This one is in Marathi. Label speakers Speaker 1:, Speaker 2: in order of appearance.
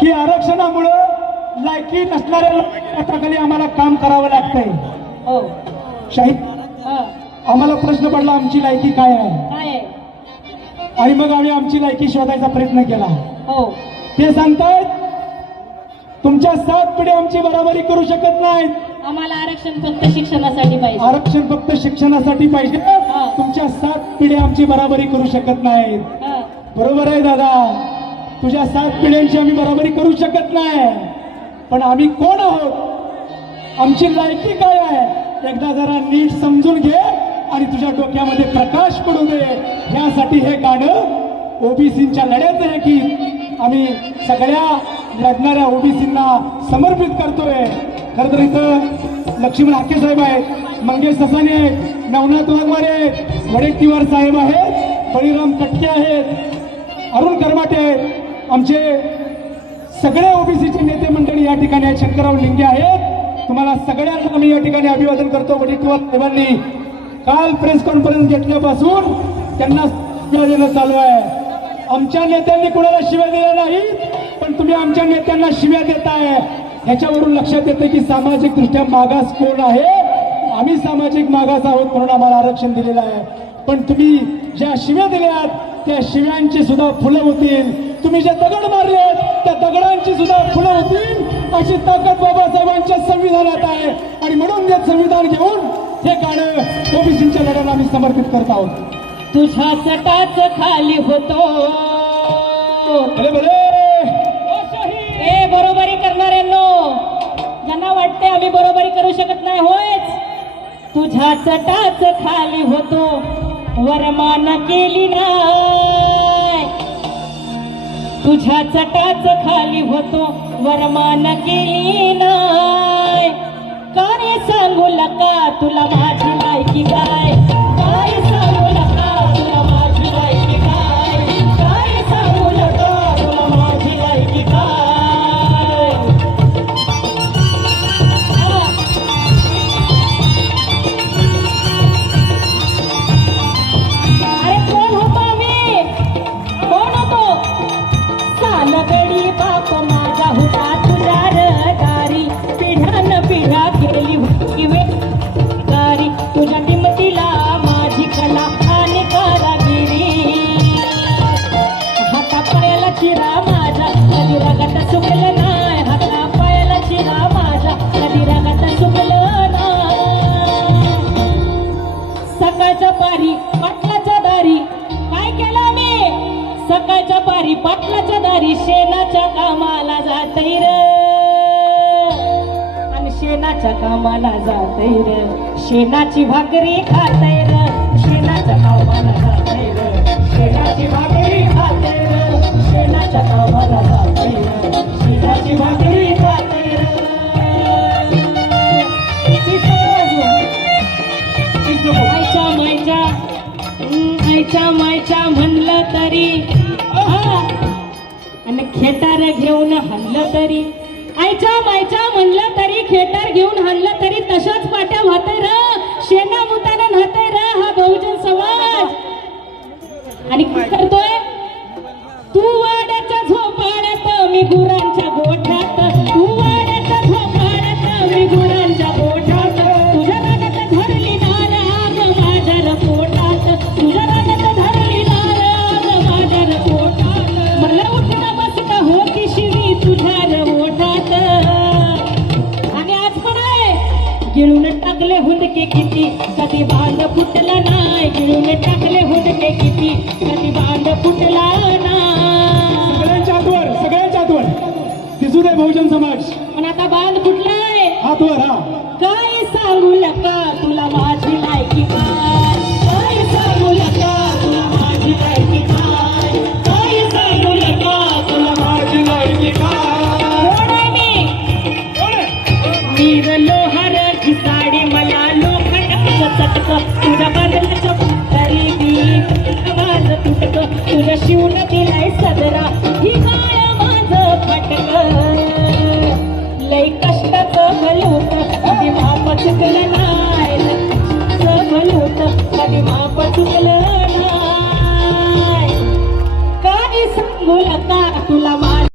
Speaker 1: की आरक्षणामुळं लायकी नसणाऱ्या लोकांखाली आम्हाला काम करावं लागतंय.
Speaker 2: हो.
Speaker 1: शाहीद आम्हाला प्रश्न पडला आमची लायकी काय आहे? आणि मग आम्ही आमची लायकी शोधायचा प्रयत्न केला.
Speaker 2: हो.
Speaker 1: ते सांगतायत तुमच्या सात पिढ्या आमची बराबरी करू शकत नाहीत.
Speaker 2: आम्हाला आरक्षण फक्त शिक्षणासाठी पाहिजे.
Speaker 1: आरक्षण फक्त शिक्षणासाठी पाहिजे. तुमच्या सात पिढ्या आमची बराबरी करू शकत नाहीत. बरोबर आहे दादा? तुझ्या सात पिढ्यांची आम्ही बराबरी करू शकत नाही. पण आम्ही कोण आहोत? आमची लायकी काय आहे? एकदा जरा नीट समजून घे आणि तुझ्या डोक्यामध्ये प्रकाश पडू दे. ह्यासाठी हे गाणं ओबीसीच्या लढ्याचं आहे की आम्ही सगळ्या लढणाऱ्या ओबीसींना समर्पित करतोय. खरं तर इथं लक्ष्मण हाके साहेब आहेत मंगेश ससाने आहेत नवनाथ वाघमारे आहेत वडेट्टीवार साहेब आहेत बळीराम कटके आहेत अरुण करमाटे आहेत. आमचे सगळे ओबीसीचे नेते मंडळी या ठिकाणी आहेत. शंकरराव लिंगे आहेत. तुम्हाला सगळ्यांना आम्ही या ठिकाणी अभिवादन करतो. वडेट्टीवार साहेबांनी काल प्रेस कॉन्फरन्स घेतल्यापासून त्यांना शिव्या देणं चालू आहे. आमच्या नेत्यांनी कुणाला शिव्या दिल्या नाही पण तुम्ही आमच्या नेत्यांना शिव्या देताय. ह्याच्यावरून लक्षात येतं की सामाजिकदृष्ट्या मागास कोण आहे? आम्ही सामाजिक मागास आहोत म्हणून आम्हाला आरक्षण दिलेलं आहे. पण तुम्ही ज्या शिव्या दिल्यात त्या शिव्यांची सुद्धा फुलं होतील. तुम्ही जे दगड मारलेत त्या दगडांची सुद्धा फुलं होतील. अशी ताकद बाबासाहेबांच्या संविधानात आहे. आणि म्हणून हे संविधान घेऊन हे गाणं ओबीसीच्या लढ्याला आम्ही समर्पित करत आहोत.
Speaker 2: तुझ्या चटाच खाली होतो.
Speaker 1: भले भले.
Speaker 2: ए बरोबरी करणाऱ्यांनो ज्यांना वाटते आम्ही बरोबरी करू शकत नाही होयच. तुझ्या चटाच खाली होतो. वरमान केली नाही तुझ्या चटाच खाली होतो वरमान केली नाही काय सांगू लका तुला माझी लायकी काय? Bye. दुपारी पाटलाच्या दारी शेणाच्या कामाला जात र. आणि शेणाच्या कामाला जात र. शेणाची भाकरी खात र. शेणाच्या कामाला जात र. शेणाची भाकरी खात र. शेणाच्या कामाला जात र. शेणाची भाकरी खातय र. आईच्या मायच्या मायच्या म्हणलं तरी खेटार घेऊन हल्लं तरी. आयच्या मायच्या म्हणलं तरी खेटार घेऊन हल्लं तरी तशाच पाट्या वाहतय र. शेणा मुताना नाहतय र हा बहुजन समाज. आणि करतोय? तू वाड्याच्या झोपाड्यात मी गुरा गिळून टाकले हुंदके किती? कधी बांध फुटला नाही. गिळून टाकले हुंदके किती? कधी बांध फुटला नाही.
Speaker 1: सगळ्यांच्या हातवर सगळ्यांच्या हातवर. दिसू दे बहुजन समाज.
Speaker 2: पण आता बांध फुटलाय.
Speaker 1: हातवर हा.
Speaker 2: तुला शिवून दिलाय सदरा ही काय माझं पटक लय कष्टाचं भल कधी नाही. भल कधी माप चुकलं